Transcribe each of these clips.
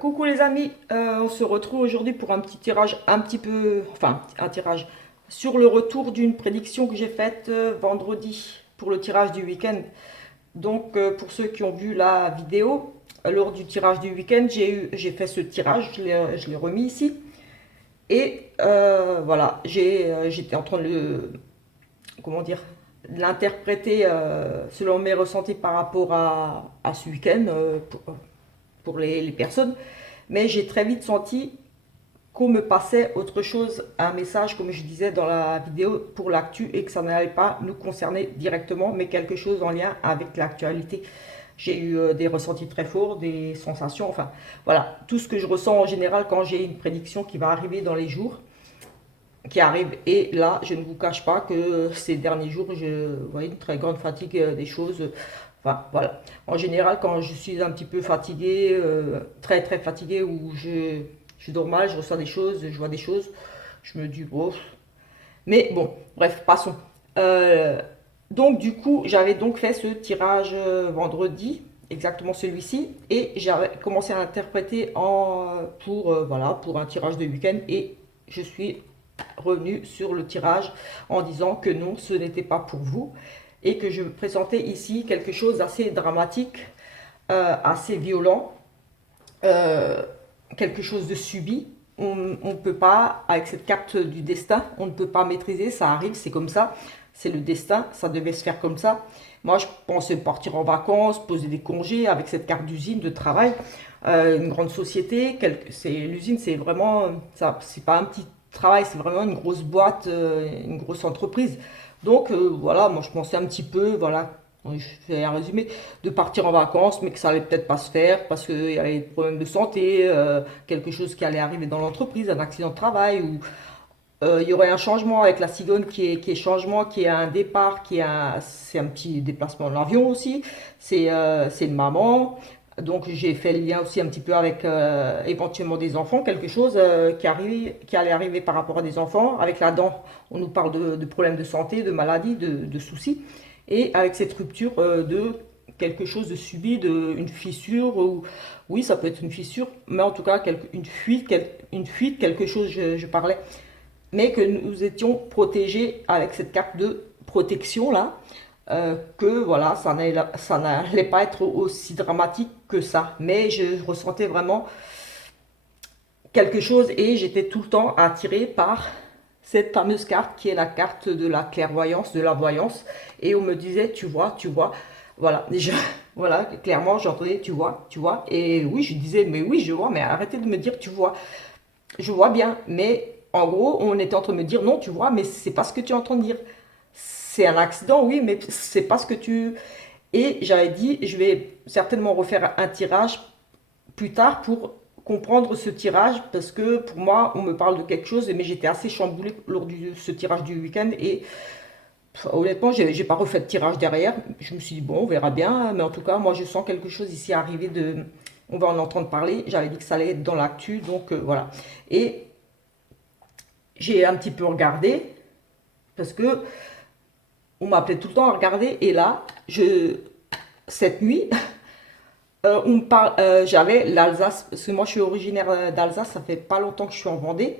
Coucou les amis, on se retrouve aujourd'hui pour un petit tirage un tirage sur le retour d'une prédiction que j'ai faite vendredi pour le tirage du week-end. Donc pour ceux qui ont vu la vidéo, lors du tirage du week-end, j'ai fait ce tirage, je l'ai remis ici. Et voilà, j'étais en train comment dire, de l'interpréter selon mes ressentis par rapport à ce week-end pour les personnes. Mais j'ai très vite senti qu'on me passait autre chose, un message, comme je disais dans la vidéo, pour l'actu et que ça n'allait pas nous concerner directement, mais quelque chose en lien avec l'actualité. J'ai eu des ressentis très forts, des sensations, enfin voilà, tout ce que je ressens en général quand j'ai une prédiction qui va arriver dans les jours qui arrive. Et là, je ne vous cache pas que ces derniers jours, je vois une très grande fatigue des choses. Enfin, voilà. En général, quand je suis un petit peu fatigué, très très fatigué, ou je dors mal, je ressens des choses, je vois des choses, je me dis, bon. Mais bon, bref, passons. Euh, donc, du coup, j'avais donc fait ce tirage vendredi, exactement celui-ci, et j'avais commencé à l'interpréter voilà, pour un tirage de week-end, et je suis revenu sur le tirage en disant que non, ce n'était pas pour vous et que je présentais ici quelque chose d'assez dramatique, assez violent, euh, quelque chose de subi. On ne peut pas, avec cette carte du destin, on ne peut pas maîtriser, ça arrive, c'est comme ça, c'est le destin, ça devait se faire comme ça. Moi, je pensais partir en vacances, poser des congés avec cette carte d'usine de travail, une grande société. L'usine, c'est vraiment, ça, c'est pas un petit travail, c'est vraiment une grosse boîte, une grosse entreprise. Donc voilà, moi je pensais un petit peu, voilà, je fais un résumé, de partir en vacances, mais que ça allait peut-être pas se faire parce qu'il y avait des problèmes de santé, quelque chose qui allait arriver dans l'entreprise, un accident de travail, ou il y aurait un changement avec la cigogne qui est changement, qui est un départ, c'est un petit déplacement de l'avion aussi, c'est une maman. Donc j'ai fait le lien aussi un petit peu avec éventuellement des enfants, quelque chose qui allait arriver par rapport à des enfants. Avec la dent, on nous parle de problèmes de santé, de maladies, de soucis. Et avec cette rupture de quelque chose de subi, une fissure, ou oui, ça peut être une fissure, mais en tout cas une fuite, quelque chose, je parlais, mais que nous étions protégés avec cette carte de protection là, que voilà, ça n'allait pas être aussi dramatique que ça. Mais je ressentais vraiment quelque chose et j'étais tout le temps attirée par cette fameuse carte qui est la carte de la clairvoyance, de la voyance. Et on me disait, tu vois, voilà, déjà, voilà, clairement j'entendais, tu vois. Et oui, je disais, mais oui, je vois, mais arrêtez de me dire, tu vois. Je vois bien, mais en gros, on était en train de me dire non, tu vois, mais c'est pas ce que tu es en train de dire. C'est un accident, oui, mais c'est pas ce que tu. Et j'avais dit, je vais certainement refaire un tirage plus tard pour comprendre ce tirage parce que pour moi, on me parle de quelque chose, mais j'étais assez chamboulée lors de ce tirage du week-end et honnêtement, j'ai pas refait de tirage derrière. Je me suis dit, bon, on verra bien, mais en tout cas, moi, je sens quelque chose ici arriver de. On va en entendre parler. J'avais dit que ça allait être dans l'actu, donc voilà. Et j'ai un petit peu regardé parce que on m'appelait tout le temps à regarder et là cette nuit j'avais l'Alsace parce que moi je suis originaire d'Alsace, ça fait pas longtemps que je suis en Vendée,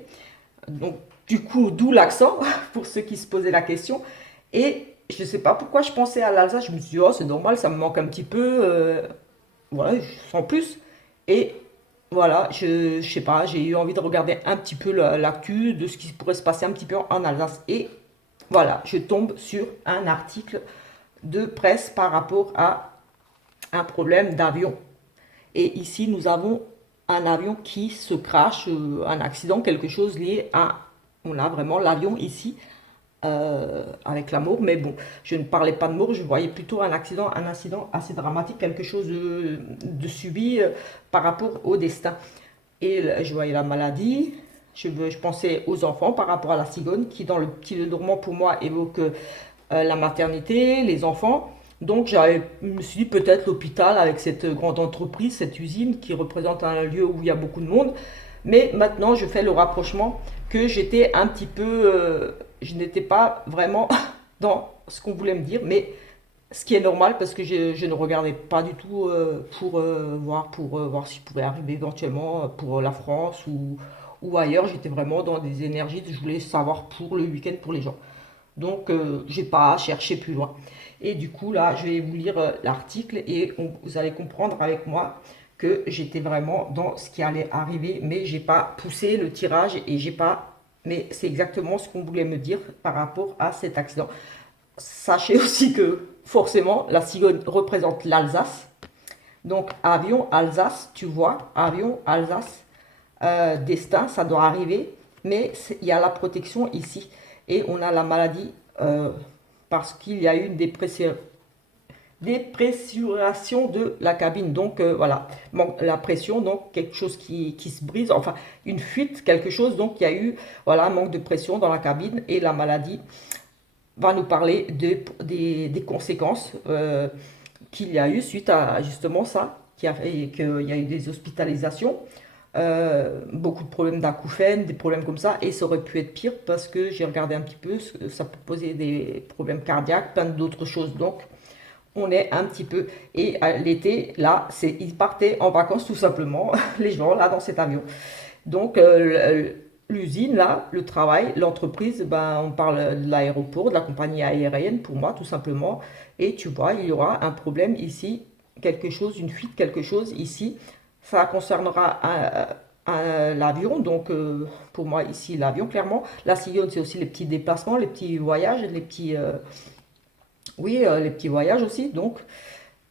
donc du coup d'où l'accent pour ceux qui se posaient la question. Et je sais pas pourquoi je pensais à l'Alsace, je me suis dit oh c'est normal, ça me manque un petit peu, voilà, sans plus. Et voilà, je sais pas, j'ai eu envie de regarder un petit peu l'actu de ce qui pourrait se passer un petit peu en Alsace. Et voilà, je tombe sur un article de presse par rapport à un problème d'avion. Et ici, nous avons un avion qui se crache, un accident, quelque chose lié à. On a vraiment l'avion ici avec la mort, mais bon, je ne parlais pas de mort, je voyais plutôt un incident assez dramatique, quelque chose de subi par rapport au destin. Et je voyais la maladie, je pensais aux enfants par rapport à la cigogne, qui dans le petit dormant pour moi évoque la maternité, les enfants. Donc je me suis dit peut-être l'hôpital avec cette grande entreprise, cette usine qui représente un lieu où il y a beaucoup de monde. Mais maintenant je fais le rapprochement que j'étais un petit peu, je n'étais pas vraiment dans ce qu'on voulait me dire, mais Ce qui est normal parce que je ne regardais pas du tout pour voir si je pouvais arriver éventuellement pour la France ou ailleurs. J'étais vraiment dans des énergies, je voulais savoir pour le week-end pour les gens. Donc, j'ai pas cherché plus loin. Et du coup, là, je vais vous lire l'article et vous allez comprendre avec moi que j'étais vraiment dans ce qui allait arriver, mais j'ai pas poussé le tirage et j'ai pas. Mais c'est exactement ce qu'on voulait me dire par rapport à cet accident. Sachez aussi que forcément, la cigogne représente l'Alsace. Donc, avion, Alsace, tu vois, avion, Alsace, destin, ça doit arriver, mais il y a la protection ici. Et on a la maladie parce qu'il y a eu une dépressuration de la cabine. Donc, voilà, la pression, donc quelque chose qui se brise, enfin, une fuite, quelque chose. Donc, il y a eu, voilà, un manque de pression dans la cabine et la maladie va nous parler des conséquences qu'il y a eu suite à justement ça, qui a fait qu'il y a eu des hospitalisations, beaucoup de problèmes d'acouphènes, des problèmes comme ça, et ça aurait pu être pire parce que j'ai regardé un petit peu, ça peut poser des problèmes cardiaques, plein d'autres choses. Donc, on est un petit peu. Et l'été, là, ils partaient en vacances tout simplement, les gens là dans cet avion. Donc, l'usine, là, le travail, l'entreprise, ben, on parle de l'aéroport, de la compagnie aérienne, pour moi, tout simplement. Et tu vois, il y aura un problème ici, quelque chose, une fuite, quelque chose ici. Ça concernera l'avion, donc pour moi, ici, l'avion, clairement. La Sillonne, c'est aussi les petits déplacements, les petits voyages, les petits voyages aussi, donc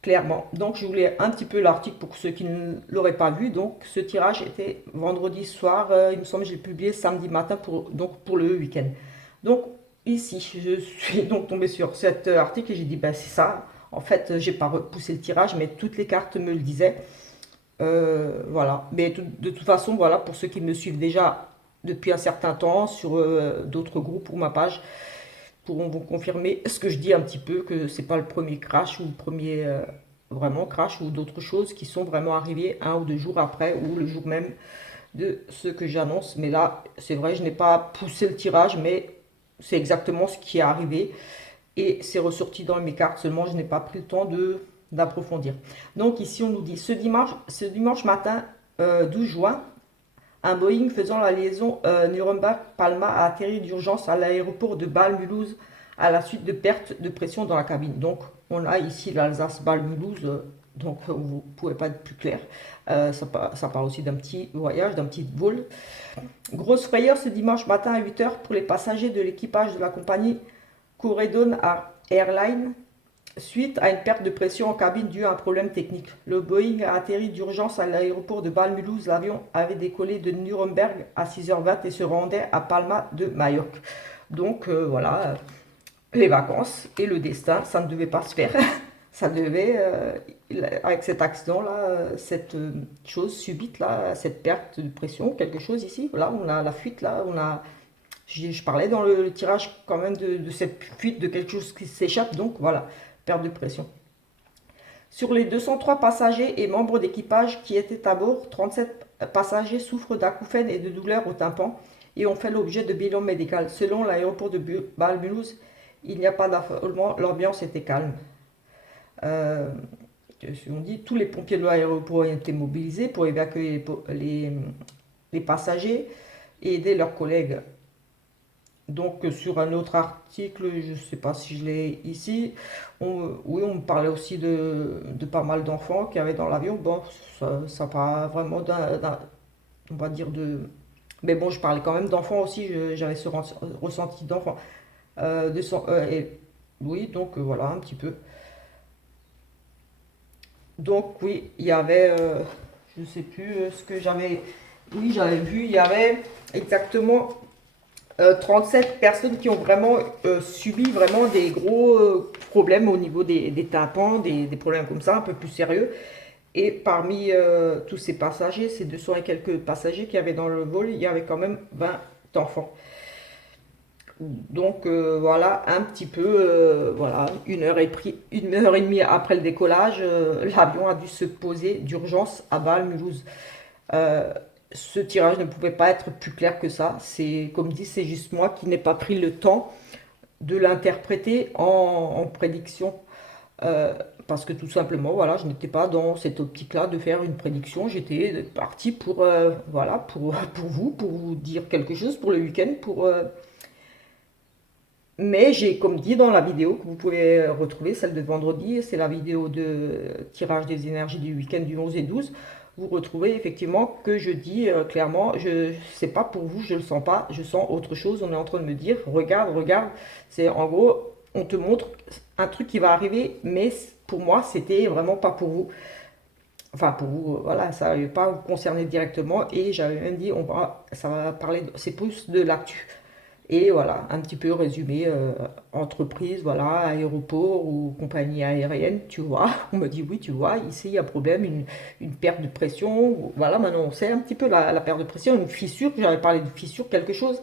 clairement. Donc je voulais un petit peu l'article pour ceux qui ne l'auraient pas vu. Donc ce tirage était vendredi soir, il me semble que j'ai publié samedi matin pour le week-end. Donc ici, je suis donc tombée sur cet article et j'ai dit ben c'est ça. En fait, j'ai pas repoussé le tirage, mais toutes les cartes me le disaient. Voilà. Mais de toute façon, voilà, pour ceux qui me suivent déjà depuis un certain temps sur d'autres groupes ou ma page, pourront vous confirmer ce que je dis un petit peu, que c'est pas le premier crash ou le premier vraiment crash ou d'autres choses qui sont vraiment arrivées 1 ou 2 jours après ou le jour même de ce que j'annonce. Mais là, c'est vrai, je n'ai pas poussé le tirage, mais c'est exactement ce qui est arrivé et c'est ressorti dans mes cartes, seulement je n'ai pas pris le temps d'approfondir. Donc ici, on nous dit ce dimanche matin 12 juin, un Boeing faisant la liaison Nuremberg-Palma a atterri d'urgence à l'aéroport de Bâle-Mulhouse à la suite de pertes de pression dans la cabine. Donc, on a ici l'Alsace-Bâle-Mulhouse, donc vous ne pouvez pas être plus clair. Ça parle aussi d'un petit voyage, d'un petit vol. Grosse frayeur ce dimanche matin à 8 h pour les passagers de l'équipage de la compagnie Corendon Airlines suite à une perte de pression en cabine due à un problème technique. Le Boeing a atterri d'urgence à l'aéroport de Bâle-Mulhouse. L'avion avait décollé de Nuremberg à 6h20 et se rendait à Palma de Majorque. Donc voilà, les vacances et le destin, ça ne devait pas se faire. Ça devait, avec cet accident-là, cette chose subite, là, cette perte de pression, quelque chose ici. Là, on a la fuite, là, je parlais dans le tirage quand même de cette fuite, de quelque chose qui s'échappe. Donc voilà, perte de pression. Sur les 203 passagers et membres d'équipage qui étaient à bord, 37 passagers souffrent d'acouphènes et de douleurs au tympan et ont fait l'objet de bilan médical. Selon l'aéroport de Bâle-Mulhouse, il n'y a pas d'affolement, l'ambiance était calme. Euh, on dit tous les pompiers de l'aéroport ont été mobilisés pour évacuer les passagers et aider leurs collègues. Donc sur un autre article, je ne sais pas si je l'ai ici, oui, on me parlait aussi de pas mal d'enfants qu'il y avait dans l'avion. Bon, ça pas vraiment on va dire de... Mais bon, je parlais quand même d'enfants aussi, j'avais ce ressenti d'enfants. Oui, donc voilà, un petit peu. Donc oui, il y avait, je ne sais plus ce que j'avais... Oui, j'avais vu, il y avait exactement 37 personnes qui ont vraiment subi vraiment des gros problèmes au niveau des tympans, des problèmes comme ça, un peu plus sérieux. Et parmi tous ces passagers, ces 200 et quelques passagers qu'il y avait dans le vol, il y avait quand même 20 enfants. Donc voilà, un petit peu, voilà, 1 heure et demie après le décollage, l'avion a dû se poser d'urgence à Bâle-Mulhouse. Euh, Ce tirage ne pouvait pas être plus clair que ça. C'est comme dit, c'est juste moi qui n'ai pas pris le temps de l'interpréter en prédiction. Euh, Parce que tout simplement, voilà, je n'étais pas dans cette optique-là de faire une prédiction. J'étais partie pour, voilà, pour vous dire quelque chose pour le week-end, mais j'ai, comme dit dans la vidéo que vous pouvez retrouver, celle de vendredi, c'est la vidéo de tirage des énergies du week-end du 11 et 12. Vous retrouvez effectivement que je dis clairement, je sais pas pour vous, je le sens pas, je sens autre chose. On est en train de me dire, regarde, regarde. C'est en gros, on te montre un truc qui va arriver, mais pour moi, c'était vraiment pas pour vous. Enfin, pour vous, voilà, ça ne va pas vous concerner directement. Et j'avais même dit, ça va parler, c'est plus de l'actu. Et voilà, un petit peu résumé, entreprise, voilà, aéroport ou compagnie aérienne, tu vois. On me dit oui, tu vois, ici il y a problème, une perte de pression. Voilà, maintenant on sait un petit peu la perte de pression, une fissure, j'avais parlé de fissure, quelque chose.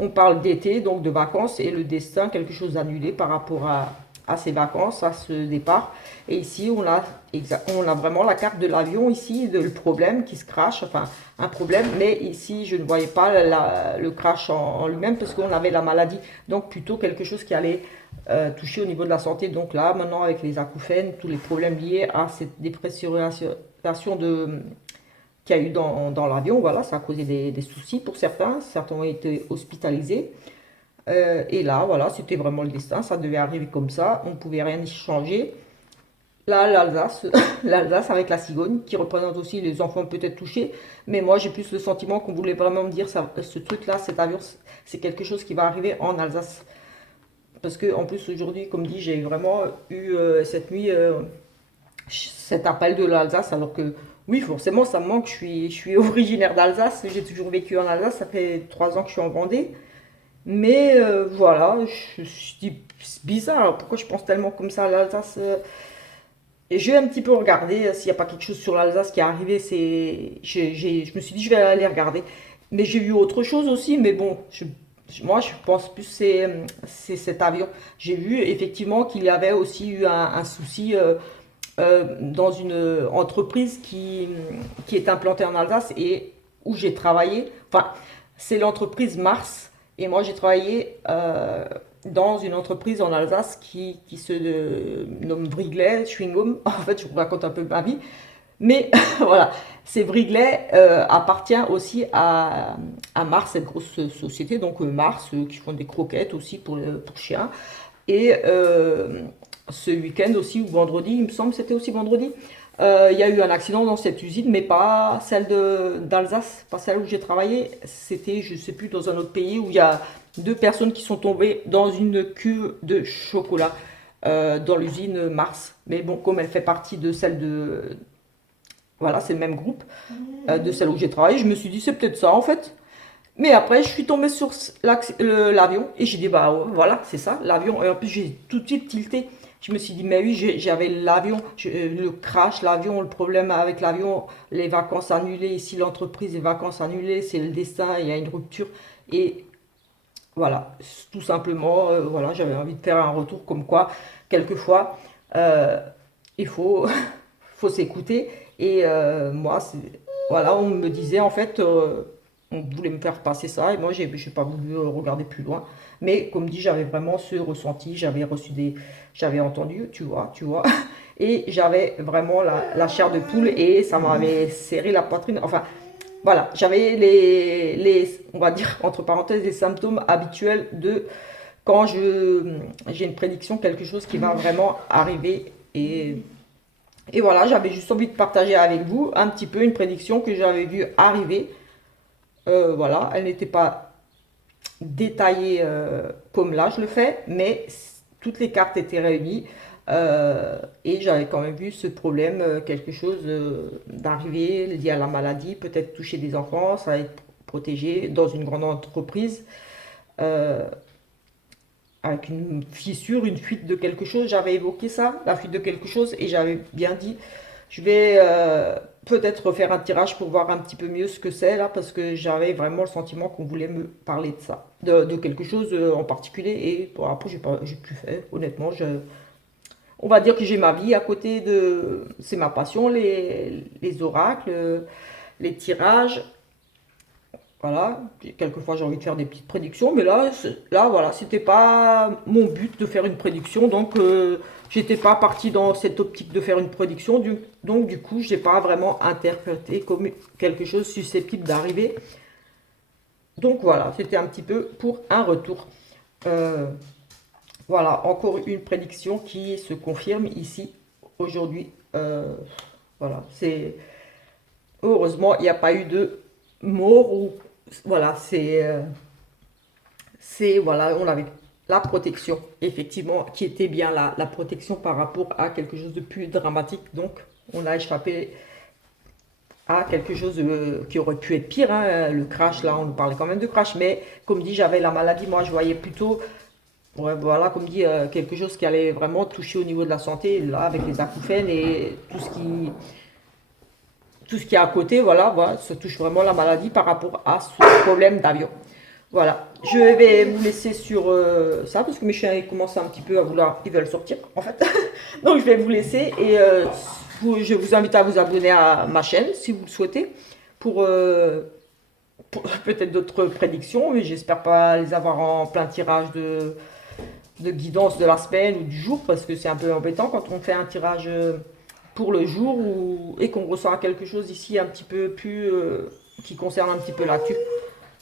On parle d'été, donc de vacances, et le destin, quelque chose d'annulé par rapport à ces vacances, à ce départ. Et ici, on a vraiment la carte de l'avion, ici, de le problème qui se crache, enfin, un problème. Mais ici, je ne voyais pas le crash en lui-même parce qu'on avait la maladie. Donc, plutôt quelque chose qui allait toucher au niveau de la santé. Donc là, maintenant, avec les acouphènes, tous les problèmes liés à cette dépressurisation qu'il y a eu dans l'avion, voilà, ça a causé des soucis pour certains. Certains ont été hospitalisés. Et là, voilà, c'était vraiment le destin, ça devait arriver comme ça, on ne pouvait rien y changer. Là, l'Alsace, l'Alsace avec la cigogne, qui représente aussi les enfants peut-être touchés, mais moi j'ai plus le sentiment qu'on voulait vraiment me dire, ça, ce truc-là, cet avion, c'est quelque chose qui va arriver en Alsace. Parce que en plus aujourd'hui, comme dit, j'ai vraiment eu cette nuit cet appel de l'Alsace, alors que oui, forcément, ça me manque, je suis originaire d'Alsace, j'ai toujours vécu en Alsace, ça fait 3 ans que je suis en Vendée. Mais voilà, je dis, c'est bizarre, pourquoi je pense tellement comme ça à l'Alsace et je vais un petit peu regarder s'il n'y a pas quelque chose sur l'Alsace qui est arrivé. Je me suis dit, je vais aller regarder. Mais j'ai vu autre chose aussi, mais bon, moi je pense plus c'est cet avion. J'ai vu effectivement qu'il y avait aussi eu un souci dans une entreprise qui est implantée en Alsace et où j'ai travaillé. Enfin, c'est l'entreprise Mars. Et moi, j'ai travaillé dans une entreprise en Alsace qui se nomme Wrigley Schwingum. En fait, je vous raconte un peu ma vie. Mais voilà, c'est Wrigley appartient aussi à Mars, cette grosse société. Donc Mars, qui font des croquettes aussi pour chiens. Et ce week-end aussi, ou vendredi, il me semble, c'était aussi vendredi, il y a eu un accident dans cette usine, mais pas celle d'Alsace, pas celle où j'ai travaillé. C'était, je ne sais plus, dans un autre pays où il y a 2 personnes qui sont tombées dans une cuve de chocolat dans l'usine Mars. Mais bon, comme elle fait partie de celle de... Voilà, c'est le même groupe de celle où j'ai travaillé, je me suis dit, c'est peut-être ça en fait. Mais après, je suis tombée sur l'avion et j'ai dit, bah ouais, voilà, c'est ça, l'avion. Et en plus, j'ai tout de suite tilté. Je me suis dit, mais oui, j'avais l'avion, le crash, l'avion, le problème avec l'avion, les vacances annulées. Ici, l'entreprise, les vacances annulées, c'est le destin, il y a une rupture. Et voilà, tout simplement, voilà, j'avais envie de faire un retour comme quoi, quelquefois, euh, il faut, faut s'écouter. Et moi, voilà, on me disait en fait, on voulait me faire passer ça, et moi, j'ai pas voulu regarder plus loin. Mais comme dit, j'avais vraiment ce ressenti, j'avais entendu, tu vois, et j'avais vraiment la chair de poule, et ça m'avait serré la poitrine. Enfin, voilà, j'avais on va dire, entre parenthèses, les symptômes habituels de quand j'ai une prédiction, quelque chose qui va vraiment arriver. Et voilà, j'avais juste envie de partager avec vous un petit peu une prédiction que j'avais vue arriver. Voilà, elle n'était pas détaillée comme là je le fais, mais toutes les cartes étaient réunies. Et j'avais quand même vu ce problème, quelque chose d'arriver lié à la maladie, peut-être toucher des enfants, ça va être protégé dans une grande entreprise. euh, avec une fissure, une fuite de quelque chose. J'avais évoqué ça, la fuite de quelque chose, et j'avais bien dit, je vais peut-être refaire un tirage pour voir un petit peu mieux ce que c'est là, parce que j'avais vraiment le sentiment qu'on voulait me parler de ça, de quelque chose en particulier. Et bon, après, j'ai plus fait, honnêtement. On va dire que j'ai ma vie à côté de... C'est ma passion, les oracles, les tirages. Voilà, quelquefois j'ai envie de faire des petites prédictions, mais là, là voilà, c'était pas mon but de faire une prédiction, donc j'étais pas parti dans cette optique de faire une prédiction, donc du coup, j'ai pas vraiment interprété comme quelque chose susceptible d'arriver. Donc voilà, c'était un petit peu pour un retour. Euh, voilà, encore une prédiction qui se confirme ici aujourd'hui. Voilà, c'est heureusement il n'y a pas eu de mort ou voilà, c'est voilà, on avait la protection effectivement qui était bien la protection par rapport à quelque chose de plus dramatique. Donc on a échappé à quelque chose qui aurait pu être pire, hein. Le crash là, on nous parlait quand même de crash, mais comme dit, j'avais la maladie, moi je voyais plutôt ouais, voilà, comme dit, quelque chose qui allait vraiment toucher au niveau de la santé, là, avec les acouphènes et tout ce qui est à côté, voilà, voilà, ça touche vraiment la maladie par rapport à ce problème d'avion. Voilà, je vais vous laisser sur ça, parce que mes chiens ils commencent un petit peu à vouloir, ils veulent sortir, en fait. Donc je vais vous laisser et je vous invite à vous abonner à ma chaîne, si vous le souhaitez, pour, pour peut-être d'autres prédictions, mais j'espère pas les avoir en plein tirage de guidance de la semaine ou du jour, parce que c'est un peu embêtant quand on fait un tirage pour le jour et qu'on reçoit quelque chose ici un petit peu plus qui concerne un petit peu l'actu.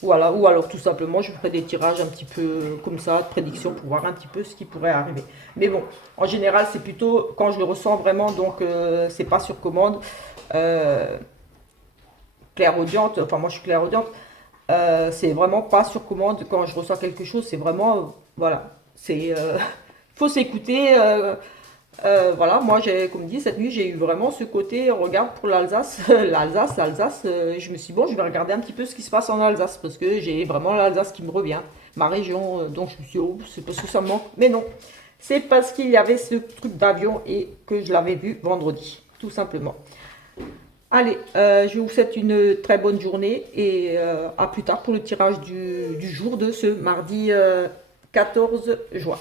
Voilà, ou alors tout simplement je ferai des tirages un petit peu comme ça, de prédiction pour voir un petit peu ce qui pourrait arriver. Mais bon, en général c'est plutôt quand je le ressens vraiment, donc c'est pas sur commande. Euh, Clairaudiente, enfin moi je suis clairaudiente, c'est vraiment pas sur commande quand je reçois quelque chose, c'est vraiment, voilà, c'est, faut s'écouter. Voilà, moi j'ai, comme dit, cette nuit j'ai eu vraiment ce côté, regarde pour l'Alsace, l'Alsace, je me suis dit, bon, je vais regarder un petit peu ce qui se passe en Alsace, parce que j'ai vraiment l'Alsace qui me revient, ma région, donc je me suis dit, oh, c'est parce que ça me manque, mais non, c'est parce qu'il y avait ce truc d'avion et que je l'avais vu vendredi, tout simplement. Allez, je vous souhaite une très bonne journée et à plus tard pour le tirage du jour de ce mardi 14 juin.